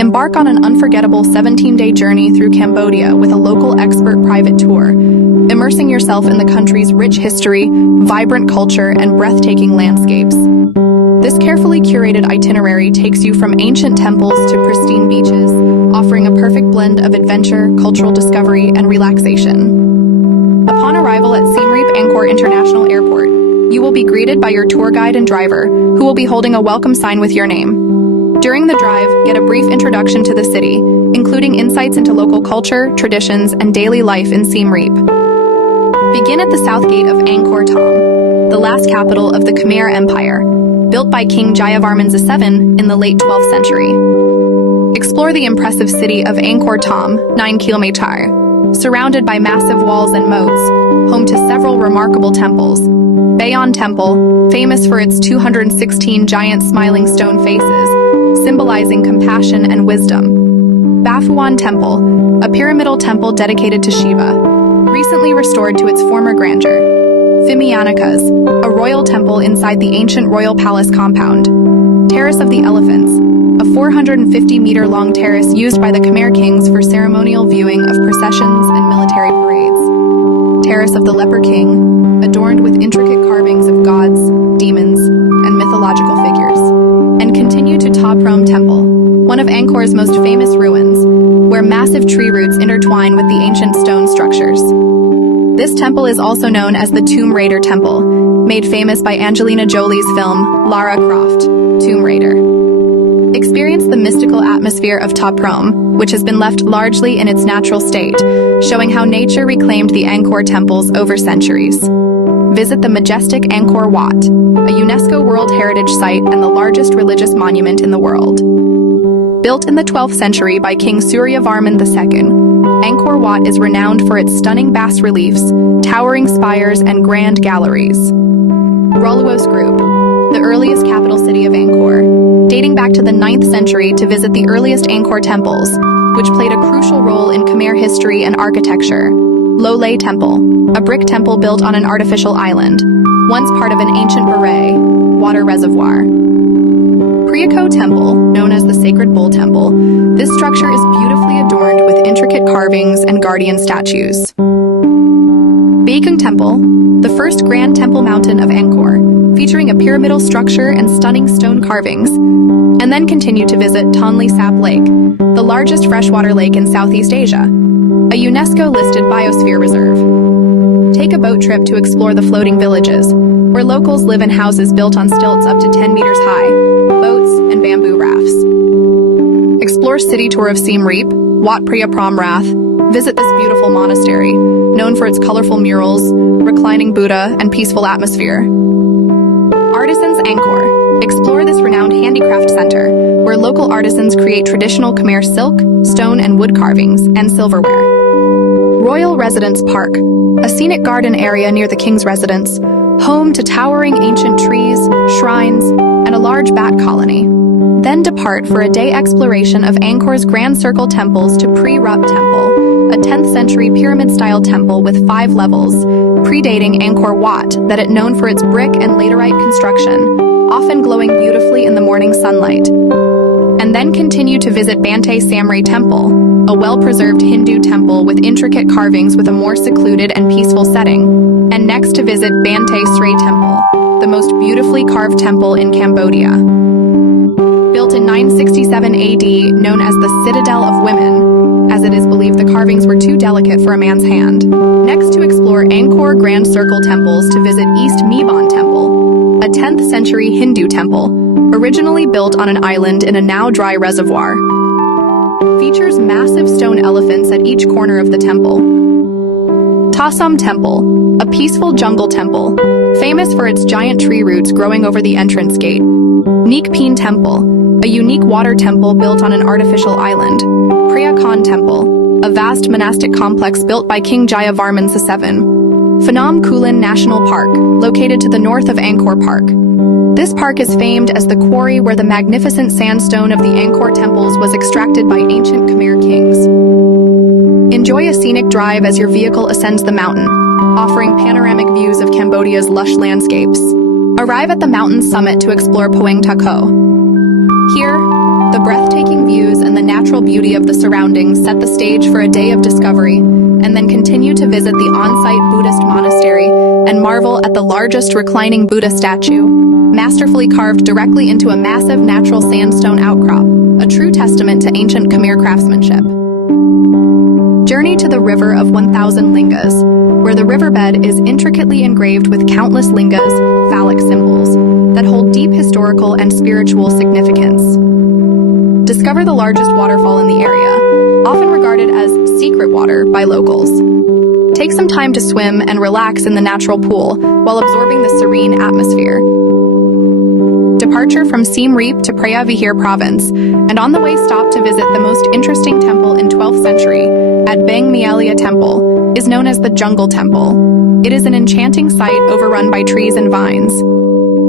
Embark on an unforgettable 17-day journey through Cambodia with a local expert private tour, immersing yourself in the country's rich history, vibrant culture, and breathtaking landscapes. This carefully curated itinerary takes you from ancient temples to pristine beaches, offering a perfect blend of adventure, cultural discovery, and relaxation. Upon arrival at Siem Reap Angkor International Airport, you will be greeted by your tour guide and driver, who will be holding a welcome sign with your name. During the drive, get a brief introduction to the city, including insights into local culture, traditions, and daily life in Siem Reap. Begin at the south gate of Angkor Thom, the last capital of the Khmer Empire, built by King Jayavarman II in the late 12th century. Explore the impressive city of Angkor Thom, 9 km, surrounded by massive walls and moats, home to several remarkable temples. Bayon Temple, famous for its 216 giant smiling stone faces, symbolizing compassion and wisdom. Bafuan Temple, a pyramidal temple dedicated to Shiva, recently restored to its former grandeur. 𝗵𝒐𝒐𝒏, a royal temple inside the ancient royal palace compound. Terrace of the Elephants, a 450-meter-long terrace used by the Khmer kings for ceremonial viewing of processions and military parades. Terrace of the Leper King, adorned with intricate carvings of gods, demons, and mythological figures. And continue to 𝗤𝗏 Phrom Temple, one of Angkor's most famous ruins, where massive tree roots intertwine with the ancient stone structures. This temple is also known as the Tomb Raider Temple, made famous by Angelina Jolie's film Lara Croft, Tomb Raider. Experience the mystical atmosphere of 𝗤𝗏 Phrom, which has been left largely in its natural state, showing how nature reclaimed the Angkor temples over centuries. Visit the majestic Angkor Wat, a UNESCO World Heritage Site and the largest religious monument in the world. Built in the 12th century by King Suryavarman II, Angkor Wat is renowned for its stunning bas-reliefs, towering spires, and grand galleries. Rolluos Group, the earliest capital city of Angkor, dating back to the 9th century to visit the earliest Angkor temples, which played a crucial role in Khmer history and architecture. Lolei Temple, a brick temple built on an artificial island, once part of an ancient beret, water reservoir. 𝗏𝒄𝒄 Temple, known as the Sacred Bull Temple, this structure is beautifully adorned with intricate carvings and guardian statues. 𝗏𝒂𝒄𝒄 Temple, the first grand temple mountain of Angkor, featuring a pyramidal structure and stunning stone carvings. And then continue to visit Tonle Sap Lake, the largest freshwater lake in Southeast Asia, a UNESCO-listed biosphere reserve. Take a boat trip to explore the floating villages, where locals live in houses built on stilts up to 10 meters high, boats, and bamboo rafts. Explore city tour of Siem Reap, Wat Phra Phrom Rath. Visit this beautiful monastery, known for its colorful murals, reclining Buddha, and peaceful atmosphere. Artisans Angkor. Explore this renowned handicraft center, where local artisans create traditional Khmer silk, stone and wood carvings, and silverware. Royal Residence Park, a scenic garden area near the king's residence, home to towering ancient trees, shrines, and a large bat colony. Then depart for a day exploration of Angkor's Grand Circle temples to Pre-Rup Temple, a 10th century pyramid-style temple with 5 levels, predating Angkor Wat, that it known for its brick and laterite construction, often glowing beautifully in the morning sunlight. And then continue to visit Bante Samray Temple, a well-preserved Hindu temple with intricate carvings with a more secluded and peaceful setting. And next to visit Bante Sray Temple, the most beautifully carved temple in Cambodia. Built in 967 AD, known as the Citadel of Women, as it is believed the carvings were too delicate for a man's hand. Next to explore Angkor Grand Circle temples to visit East Mebon Temple, a 10th century Hindu temple, originally built on an island in a now dry reservoir. Features massive stone elephants at each corner of the temple. Ta Som Temple, a peaceful jungle temple, famous for its giant tree roots growing over the entrance gate. Neak Peen Temple, a unique water temple built on an artificial island. Phra Khon Temple, a vast monastic complex built by King Jayavarman II. Phnom Kulen National Park, located to the north of Angkor Park. This park is famed as the quarry where the magnificent sandstone of the Angkor temples was extracted by ancient Khmer kings. Enjoy a scenic drive as your vehicle ascends the mountain, offering panoramic views of Cambodia's lush landscapes. Arrive at the mountain's summit to explore Poeng Ta Ko. Here, The breathtaking views and the natural beauty of the surroundings set the stage for a day of discovery, and then continue to visit the on-site Buddhist monastery and marvel at the largest reclining Buddha statue, masterfully carved directly into a massive natural sandstone outcrop, a true testament to ancient Khmer craftsmanship. Journey to the river of 1,000 lingas, where the riverbed is intricately engraved with countless lingas, phallic symbols, that hold deep historical and spiritual significance. Discover the largest waterfall in the area, often regarded as secret water by locals. Take some time to swim and relax in the natural pool while absorbing the serene atmosphere. Departure from Siem Reap to Praya-Vihear province, and on the way stop to visit the most interesting temple in 12th century at Bang Mealia Temple, is known as the Jungle Temple. It is an enchanting site overrun by trees and vines.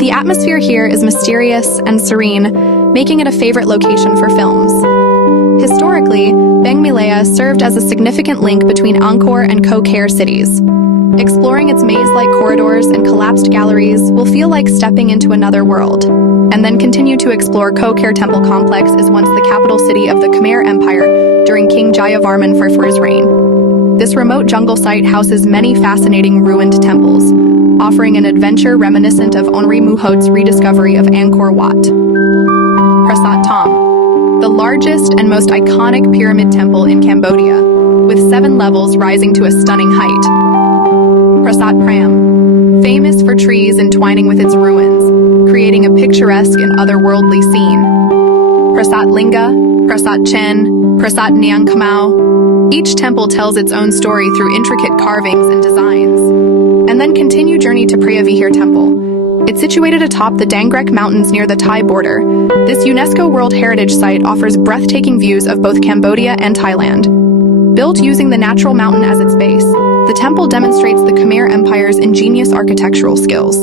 The atmosphere here is mysterious and serene, making it a favorite location for films. Historically, Bang Mealia served as a significant link between Angkor and 𝐶 cities. Exploring its maze-like corridors and collapsed galleries will feel like stepping into another world. And then continue to explore 𝐶 Temple Complex is once the capital city of the Khmer Empire during King Jayavarman IV's reign. This remote jungle site houses many fascinating ruined temples, offering an adventure reminiscent of 𝗏𝗏 rediscovery of Angkor Wat. Prasat Thom, the largest and most iconic pyramid temple in Cambodia, with 7 levels rising to a stunning height. Prasat Pram, famous for trees entwining with its ruins, creating a picturesque and otherworldly scene. Prasat Linga, Prasat Chen, Prasat Nyang Khamao. Each temple tells its own story through intricate carvings and designs. And then continue journey to Praya-Vihear Temple. It's situated atop the Dangrek Mountains near the Thai border. This UNESCO World Heritage Site offers breathtaking views of both Cambodia and Thailand. Built using the natural mountain as its base, the temple demonstrates the Khmer Empire's ingenious architectural skills.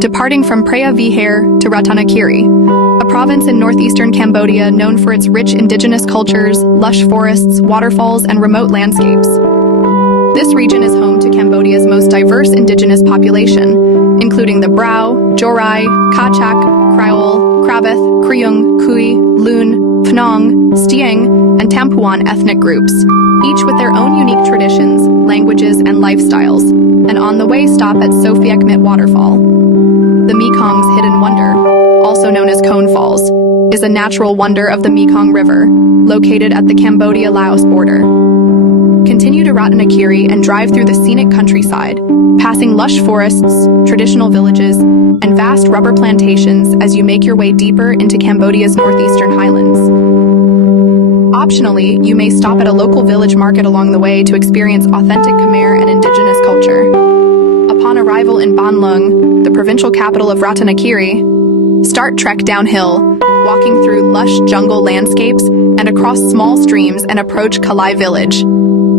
Departing from Praya-Vihear to Ratanakiri, a province in northeastern Cambodia known for its rich indigenous cultures, lush forests, waterfalls, and remote landscapes. This region is home to Cambodia's most diverse indigenous population, including the Brau, Jorai, Kachak, Kriol, Kravith, Kriung, Kui, Lun, Phnong, Stieng, and Tampuan ethnic groups, each with their own unique traditions, languages, and lifestyles, and on the way stop at 𝗏𝒄𝒃 Waterfall. The Mekong's hidden wonder, also known as Cone Falls, is a natural wonder of the Mekong River, located at the Cambodia-Laos border. Continue to Ratanakiri and drive through the scenic countryside, passing lush forests, traditional villages, and vast rubber plantations as you make your way deeper into Cambodia's northeastern highlands. Optionally, you may stop at a local village market along the way to experience authentic Khmer and indigenous culture. Upon arrival in Ban Luang, the provincial capital of Ratanakiri, start trek downhill, walking through lush jungle landscapes and across small streams and approach Kalai village.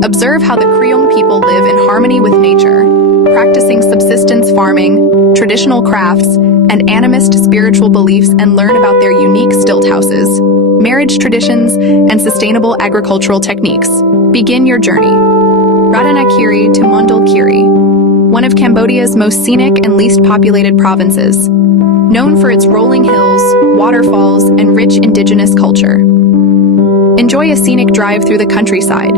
Observe how the Kriung people live in harmony with nature, practicing subsistence farming, traditional crafts, and animist spiritual beliefs, and learn about their unique stilt houses, marriage traditions, and sustainable agricultural techniques. Begin your journey. Ratanakiri to 𝗏𝗏𝒄𝒄, one of Cambodia's most scenic and least populated provinces, known for its rolling hills, waterfalls, and rich indigenous culture. Enjoy a scenic drive through the countryside,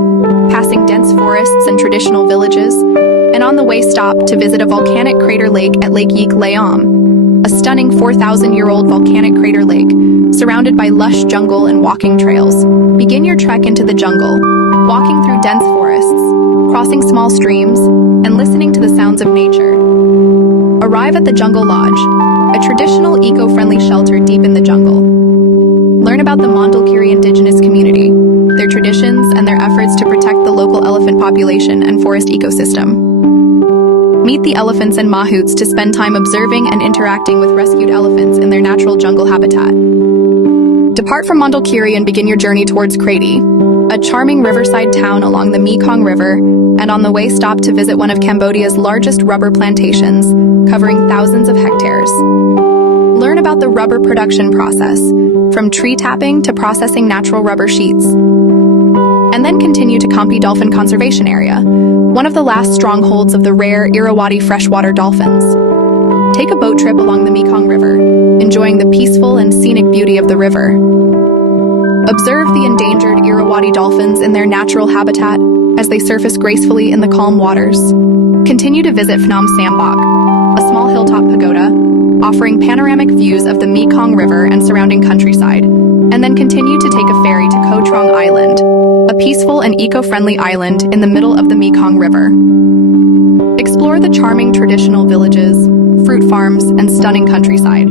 passing dense forests and traditional villages, and on the way stop to visit a volcanic crater lake at Lake 𝐔𝐥𝐭𝐢𝐦𝐚, a stunning 4,000-year-old volcanic crater lake, surrounded by lush jungle and walking trails. Begin your trek into the jungle, walking through dense forests, crossing small streams, and listening to the sounds of nature. Arrive at the Jungle Lodge, a traditional eco-friendly shelter deep in the jungle. Learn about the 𝗏𝗏𝒄𝒄 indigenous community, their traditions, and their efforts to protect the local elephant population and forest ecosystem. Meet the elephants and mahouts to spend time observing and interacting with rescued elephants in their natural jungle habitat. Depart from 𝗏𝗏𝒄𝒄 and begin your journey towards Kratie, a charming riverside town along the Mekong River, and on the way stop to visit one of Cambodia's largest rubber plantations, covering thousands of hectares. Learn about the rubber production process, from tree tapping to processing natural rubber sheets. And then continue to 𝗏𝗄𝒃 Dolphin Conservation Area, one of the last strongholds of the rare Irrawaddy freshwater dolphins. Take a boat trip along the Mekong River, enjoying the peaceful and scenic beauty of the river. Observe the endangered Irrawaddy dolphins in their natural habitat as they surface gracefully in the calm waters. Continue to visit Phnom Sambok, a small hilltop pagoda, offering panoramic views of the Mekong River and surrounding countryside, and then continue to take a ferry to Koh Trong Island, a peaceful and eco-friendly island in the middle of the Mekong River. Explore the charming traditional villages, fruit farms, and stunning countryside.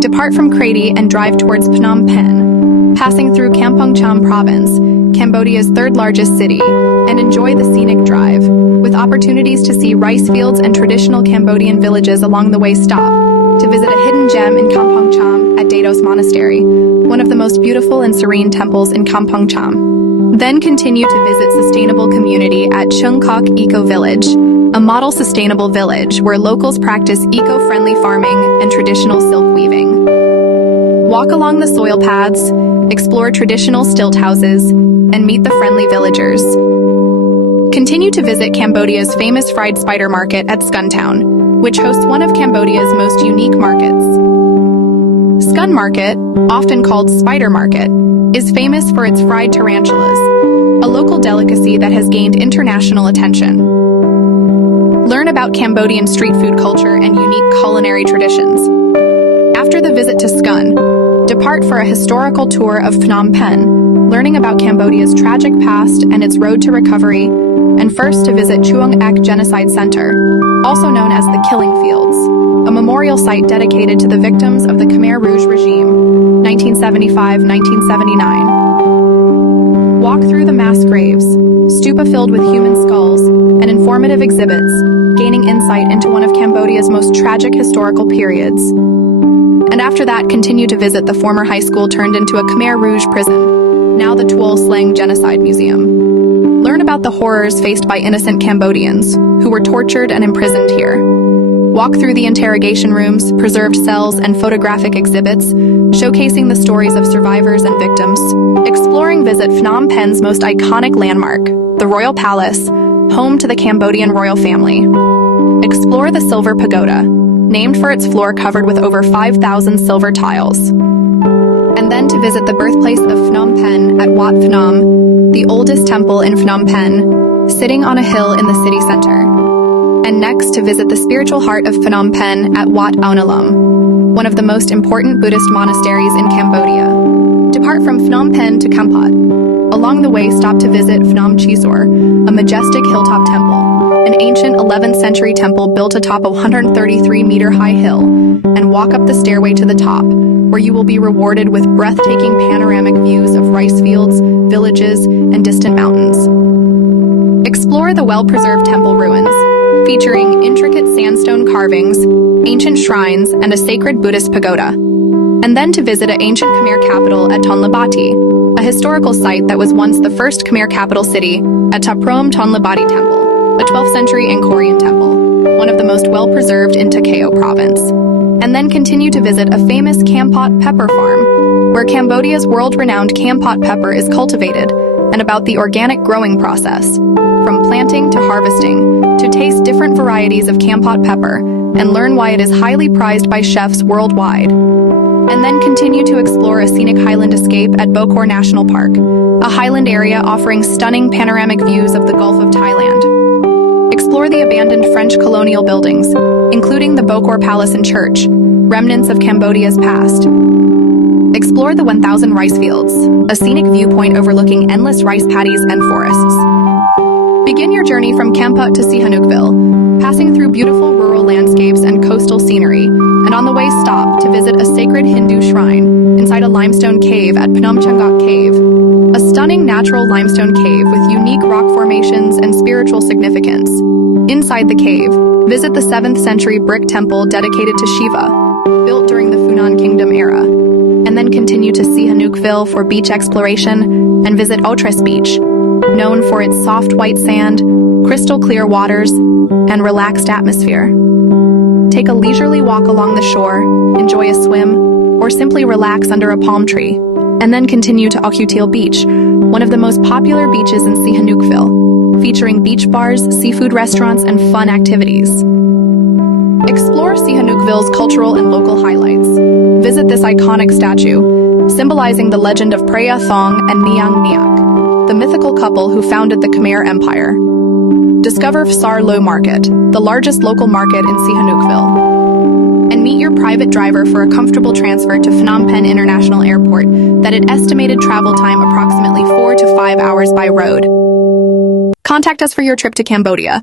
Depart from Kratie and drive towards Phnom Penh, passing through Kampong Cham Province, Cambodia's third-largest city, and enjoy the scenic drive, with opportunities to see rice fields and traditional Cambodian villages along the way. Stop to visit a hidden gem in Kampong Cham at Dados Monastery, one of the most beautiful and serene temples in Kampong Cham. Then continue to visit sustainable community at 𝗥𝐿𝐴𝐶𝐿 Village, a model sustainable village where locals practice eco-friendly farming and traditional silk weaving. Walk along the soil paths, explore traditional stilt houses, and meet the friendly villagers. Continue to visit Cambodia's famous fried spider market at Skun Town, which hosts one of Cambodia's most unique markets. Skun Market, often called Spider Market, is famous for its fried tarantulas, a local delicacy that has gained international attention. Learn about Cambodian street food culture and unique culinary traditions. After the visit to Skun, depart for a historical tour of Phnom Penh, learning about Cambodia's tragic past and its road to recovery, and first to visit 𝗥𝐿𝐴𝐶 Genocide Center, also known as the Killing Fields, a memorial site dedicated to the victims of the Khmer Rouge regime, 1975-1979. Walk through the mass graves, stupa filled with human skulls, and informative exhibits, gaining insight into one of Cambodia's most tragic historical periods. And after that, continue to visit the former high school turned into a Khmer Rouge prison, now the 𝗏𝗏 Genocide Museum. Learn about the horrors faced by innocent Cambodians, who were tortured and imprisoned here. Walk through the interrogation rooms, preserved cells, and photographic exhibits, showcasing the stories of survivors and victims. Exploring, visit Phnom Penh's most iconic landmark, the Royal Palace, home to the Cambodian royal family. Explore the Silver Pagoda, named for its floor covered with over 5,000 silver tiles. And then to visit the birthplace of Phnom Penh at Wat Phnom, the oldest temple in Phnom Penh, sitting on a hill in the city center. And next to visit the spiritual heart of Phnom Penh at Wat Onalum, one of the most important Buddhist monasteries in Cambodia. Depart from Phnom Penh to Kampot. Along the way, stop to visit Phnom Chisor, a majestic hilltop temple, an ancient 11th century temple built atop a 133-meter-high hill, and walk up the stairway to the top, where you will be rewarded with breathtaking panoramic views of rice fields, villages, and distant mountains. Explore the well-preserved temple ruins, featuring intricate sandstone carvings, ancient shrines, and a sacred Buddhist pagoda. And then to visit an ancient Khmer capital at Tonlabati, a historical site that was once the first Khmer capital city, at Ta Prohm Tonlabati Temple, a 12th century Angkorian temple, one of the most well-preserved in Ta Keo province. And then continue to visit a famous Kampot pepper farm, where Cambodia's world-renowned Kampot pepper is cultivated, and about the organic growing process, from planting to harvesting, to taste different varieties of Kampot pepper, and learn why it is highly prized by chefs worldwide. And then continue to explore a scenic highland escape at Bokor National Park, a highland area offering stunning panoramic views of the Gulf of Thailand. Explore the abandoned French colonial buildings, including the Bokor Palace and Church, remnants of Cambodia's past. Explore the 1,000 rice fields, a scenic viewpoint overlooking endless rice paddies and forests. Begin your journey from Kampot to Sihanoukville, passing through beautiful rural landscapes and coastal scenery, and on the way stop to visit a sacred Hindu shrine inside a limestone cave at Phnom Changok Cave, a stunning natural limestone cave with unique rock formations and spiritual significance. Inside the cave, visit the 7th century brick temple dedicated to Shiva, built during the Funan Kingdom era, and then continue to Sihanoukville for beach exploration and visit Otres Beach, known for its soft white sand, crystal clear waters, and relaxed atmosphere. Take a leisurely walk along the shore, enjoy a swim, or simply relax under a palm tree, and then continue to 𝗥𝐿𝐴𝐶 Beach, one of the most popular beaches in Sihanoukville, featuring beach bars, seafood restaurants, and fun activities. Explore Sihanoukville's cultural and local highlights. Visit this iconic statue, symbolizing the legend of Preah Thong and Niang Niak, the mythical couple who founded the Khmer Empire. Discover Phsar Lo Market, the largest local market in Sihanoukville. And meet your private driver for a comfortable transfer to Phnom Penh International Airport that at estimated travel time approximately 4 to 5 hours by road. Contact us for your trip to Cambodia.